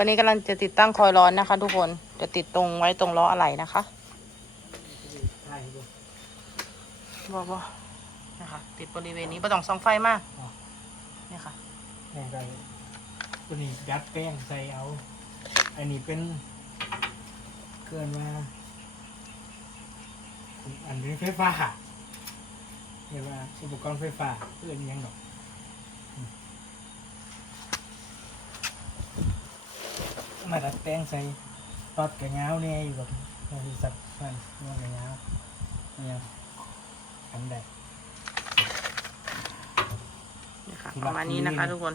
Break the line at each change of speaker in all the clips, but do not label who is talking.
ตอนนี้กำลังจะติดตั้งคอยล์ร้อนนะคะ ทุกคนจะติดตรงไว้ตรงล้ออะไหล่นะคะ
ใช่ดู
บอบอนะคะ ติดบริเวณนี้ไม่ต้องส่องไฟมาก
อ๋อ
เนี่ยค่ะ
แม่งก็ตัวนี้ดัดแป้งใส่เอา อันนี้เป็นเกินมาอันนี้ไฟฟ้าเรียกว่าอุปกรณ์ไฟฟ้าเพื่อนยังดอกอืม มาดัดแป้งใส่ตอดกระเงาเนี่ยอยู่แบบบริษัทมันนวดกระเงาเนี่ยทำได้
นี่ค่ะประมาณนี้นะคะทุกคน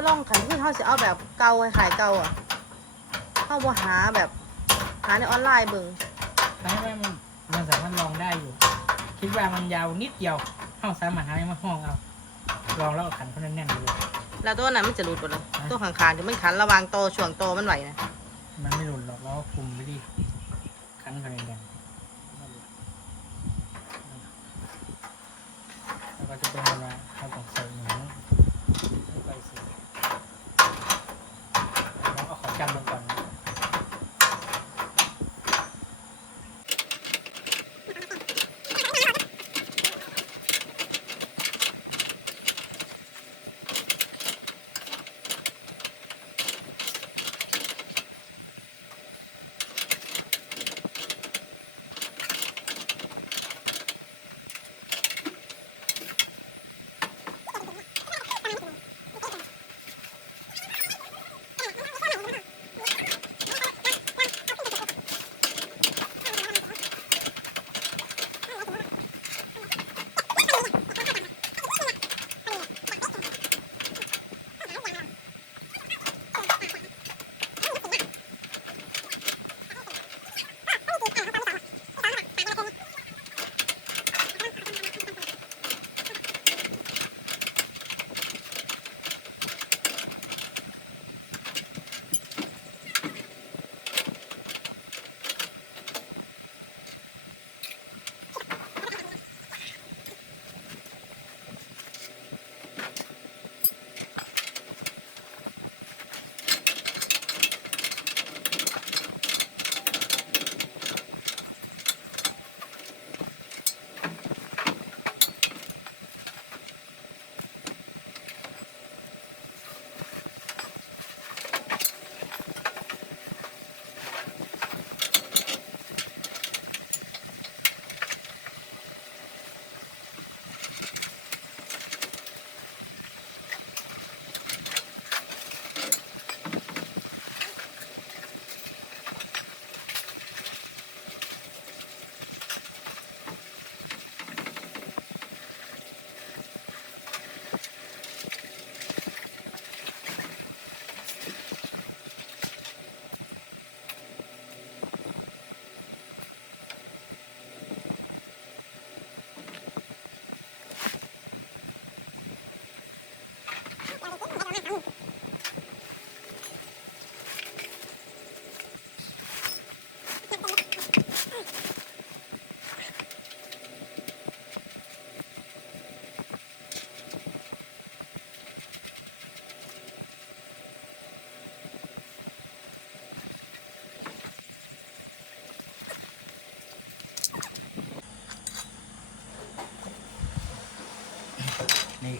าษาน้องคือว่าล่องขันคือเขาจะเอาแบบเก่าขายเก่าอะเขาบ่หาแบบหาในออนไลน์เบิ่ง
แต่ว่ามันมันสามารถลองได้อยู่ คิดว่ามันยาวนิดเดียวเข้าสามารถหามาห้องเอาลองแล้วเอาขันเขาแน่นๆเลย
แล้วตัวนั้นมันจะหลุดหมดเลยตัวข้างๆจะมันขันระหวางโตวช่วงโตวมันไหวนะ
มันไม่หลุดหรอกเราก็คุมไปดิขันเขาแน่นๆแล้วก็จะเป็นเวลาเราต้องใส่หมู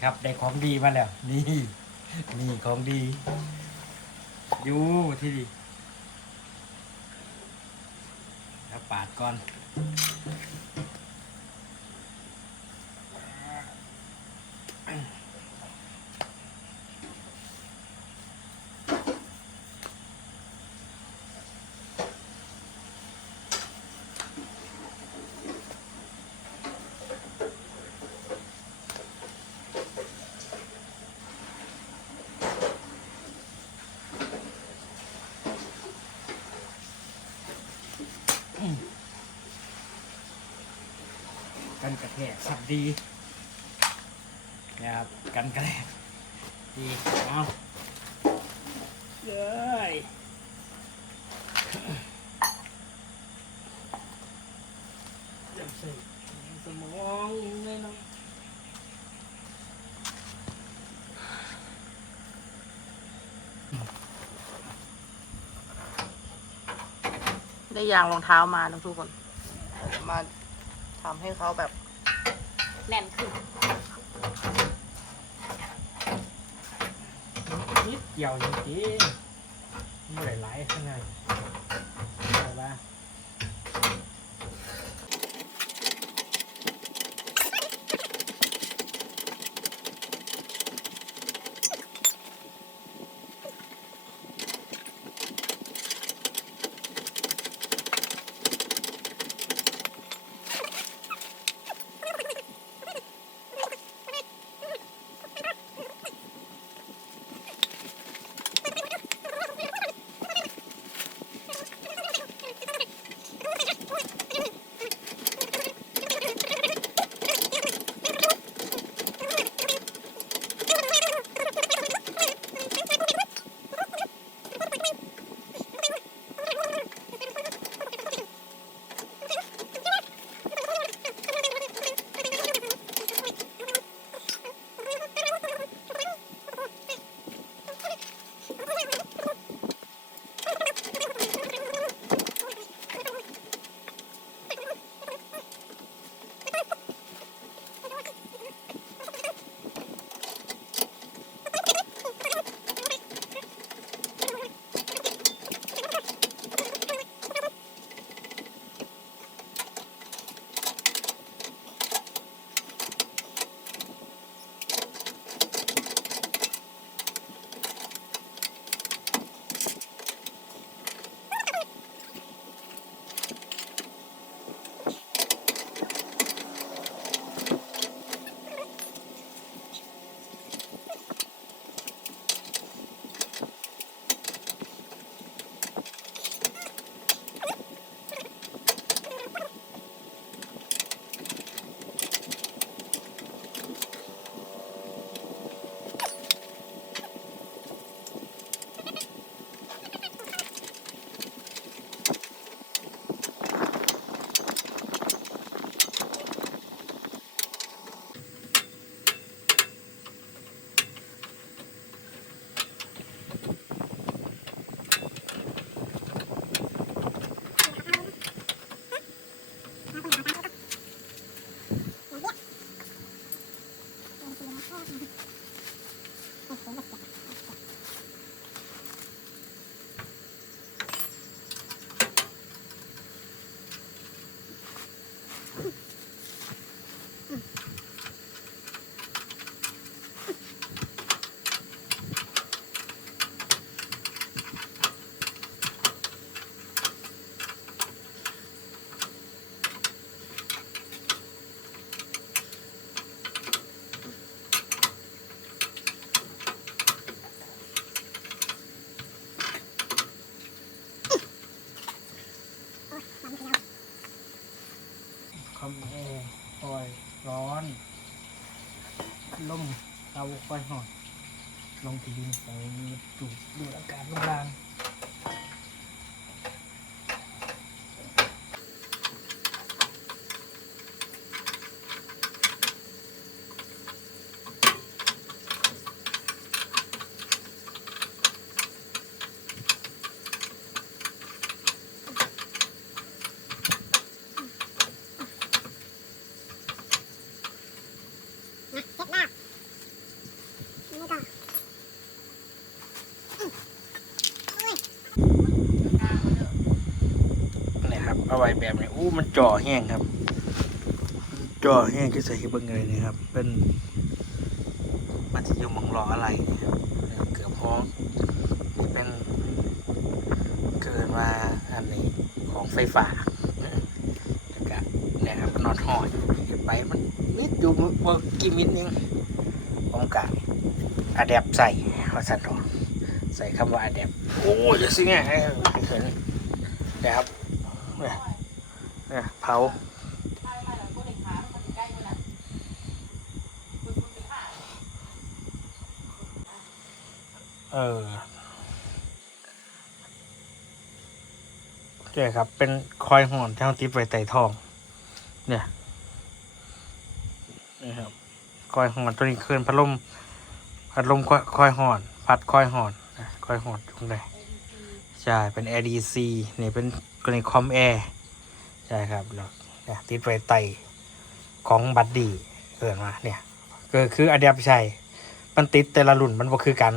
ครับ ได้ของดีมาแล้ว นี่ นี่ของดีอยู่ที่ดีแล้วปาดก่อน กันกระแทกสับดีนะครับกันกระแทกดีเอาเลยจับใส่สมองเลยเนาะ
ได้ยางรองเท้ามานะทุกคนเดี๋ยวมา ทำให้เขาแบบแน่นขึ้น
นิดเดียวจริงๆไม่ได้หลายขนาดแต่ว่าคอ เอาไว้แบบนี้อู้มันจ่อแห้งครับจ่อแห้งที่ใส่ให้เบิ่งเลยนี่ครับ เป็นมันจะอยู่มองรออะไรเนี่ครับเกือบพ้องนี่เป็นเกินว่าอันนี้ของไฟฟ้าแล้วก็เนี่ยครับนอนห่อยไปมันนิดอยู่ว่ากี่มิลนึงผมกะอะแดปใส่ว่าสันทอใส่คำว่าอะแดปโอ้ยสิไงให้เห็นนะครับ เนี่ยเนี่ยเผาเออใช่ครับ เป็นคอยห่อนที่เราติดไว้ใต้ท้อง เนี่ยนี่ครับคอยห่อนตัวนี้คืนพัดลมพัดลมคอยคอยห่อน พัดคอยห่อนคอยห่อนตรงไหน ใช่เป็น ADC นี่เป็นกรณีคอมแอร์ใช่ครับแล้วเนี่ยติดไว้ใต้ของบัดดี้เกิดมาเนี่ยก็คืออเดียบใช่มันติดแต่ละรุ่นมันบ่คือกัน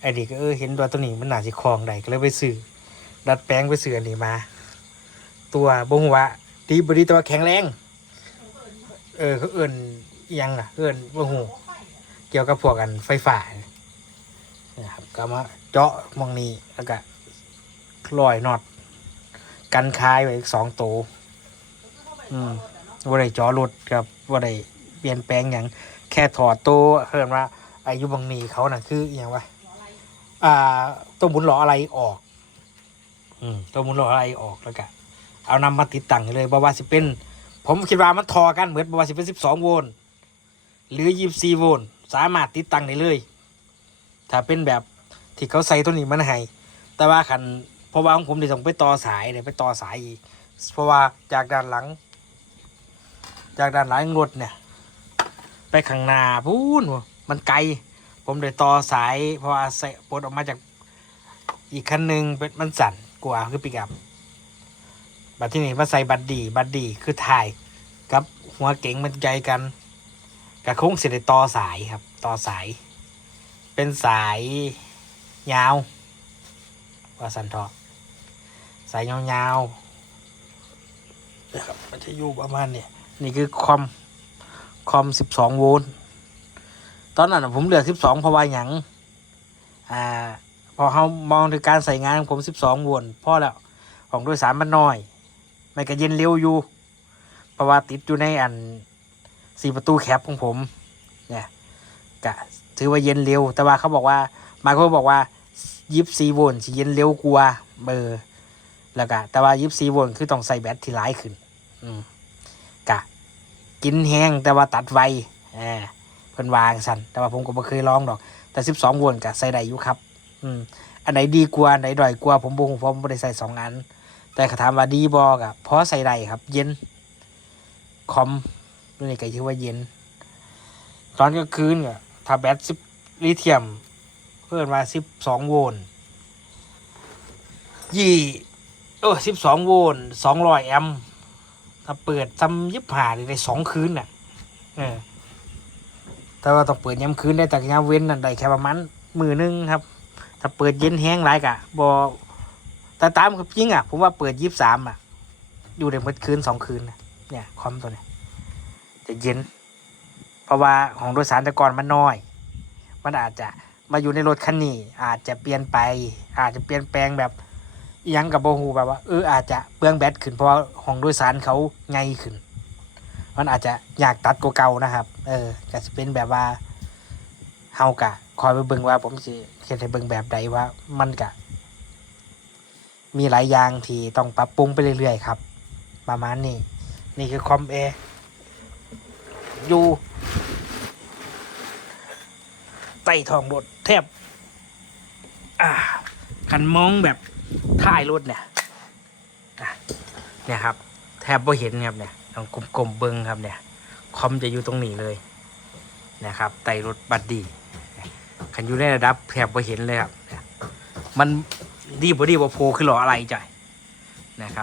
ไอ้ดีก็เออเห็นตัวตัวนี้มันหนาสิคลองได้ก็เลยไปซื้อดัดแปลงไปเสือนี่มา ตัวบงวะตีบดีตัวแข็งแรง เออเขาเอื่นอิหยังอะ เอื่นบงหูเกี่ยวกับพวกกันไฟฟ้านะครับก็มาเจาะมองนี้แล้วก็ ลอยน็อตกันคายไว้อีกสองตัวอืมว่าได้เจาะรถครับว่าได้เปลี่ยนแปลงอย่างแค่ถอดตัวเพิ่นว่า อายุบางนีเขาน่ะคืออหย่างวะอ่าตัวหมุนหล่ออะไรออก อืมตัวหมุนหล่ออะไรออกแล้วก็เอานำมาติดตั้งให้เลยบว่าสิเป็น ผมคิดว่ามันทอกันเหมือนบว่าสิเป็นสิบสองโวลต์หรือยี่สี่โวลต์สามารถติดตั้งได้เลย ถ้าเป็นแบบที่เขาใส่ตัวนี้มันให้แต่ว่าคัน เพราะว่าของผมเดี๋ยวต้องไปต่อสายเดี๋ยวไปต่อสายอีกเพราะว่าจากด้านหลัง จากด้านหลังรถเนี่ย ไปข้างหน้าพูนมันไกล ผมเลยต่อสาย เพราะว่าใส่ปลดออกมาจากอีกคันหนึ่งเป็นมันสั่นกว่าคือปิกับบัดที่นี่มาใส่บัดดี บัดดีคือถ่ายกับหัวเก๋งมันใจกันกระคงเสได็จต่อสายครับ ต่อสาย เป็นสายยาวว่าสันทอ สายยาวๆนะครับมันจะอยู่ประมาณเนี่ยนี่คือคอมคอมสิบสองโวลต์ตอนนั้นผมเหลือสิบสองเพราะว่าหยังอ่าพอเขามองถึงการใส่งานของผมสิบสองโวลต์พอแล้วของโดยสารมันน้อย ไม่ก็เย็นเร็วอยู่เพราะว่าติดอยู่ในอันสี่ประตูแคปของผม เนี่ยกะถือว่าเย็นเร็ว แต่ว่าเขาบอกว่ามาเขาบอกว่ายิบสี่โวลต์สิเย็นเร็วกว่าเบอร์ แล้วก็แต่ว่ายิบสี่โวลต์คือต้องใส่แบตที่ร้ายขึ้นอืมกะกินแห้งแต่ว่าตัดไวแอบเพิ่นวางสันแต่ว่าผมก็ไม่เคยลองดอก แต่สิบสองโวลต์กะใส่ได้อยู่ครับ อืมอันไหนดีกว่าอันไหนด้อยกว่าผมบ่ฮู้เพราะผมบ่ได้ใส่สองอัน แต่ขาถามว่าดีบอกอะเพราะใส่ได้ครับ เย็นคอมนี้ก็ชื่อว่าเย็น ตอนกลางคืนก็ถ้าแบตสิบลิเธียมเพิ่นว่าสิบสองโวลต์ยี่ เออสิบสองโวลต์สองร้อยแอมป์ถ้าเปิดซ้ำยิบหาได้สองคืนน่ะ เออ แต่ว่าต้องเปิดย้ำคืนได้แต่ย้ำเว้นนั่นได้แค่ประมาณมือนึงครับ ถ้าเปิดเย็นแห้งไรกะบอแต่ตามขับจริงอะ ผมว่าเปิดยี่สิบสามอะ อยู่ได้หมดคืนสองคืนนะเนี่ยคอมตัวเนี้ยจะเย็น เพราะว่าของโดยสารแต่ก่อนมันน้อย มันอาจจะมาอยู่ในรถคันนี้อาจจะเปลี่ยนไป อาจจะเปลี่ยนแปลงแบบ อิหยังกับโบฮูแบบว่าเอออาจจะเปลืองแบตขึ้นเพราะว่าของโดยสารเขาไงขึ้น มันอาจจะอยากตัดกว่าเก่านะครับ เออก็จะเป็นแบบว่าเฮากะคอยไปเบิ่งว่าผมสิเขียนให้เบิ่งแบบใดว่ามันกะ มีหลายอย่างที่ต้องปรับปรุงไปเรื่อยๆครับ ประมาณนี้ นี่คือคอมเออยู่ใต้ท้องรถแทบ อ่าคันมองแบบ ท้ายรถเนี่ยอะเนี่ยครับ แทบไม่เห็นครับเนี่ยต้องกลมๆเบิ้งครับเนี่ย คอมจะอยู่ตรงนี้เลยนะครับไตรถบัดดีคันอยู่ในระดับแทบไม่เห็นเลยครับมันดีบ่ดีบ่โพคือหรออะไรจ่อยนะครับ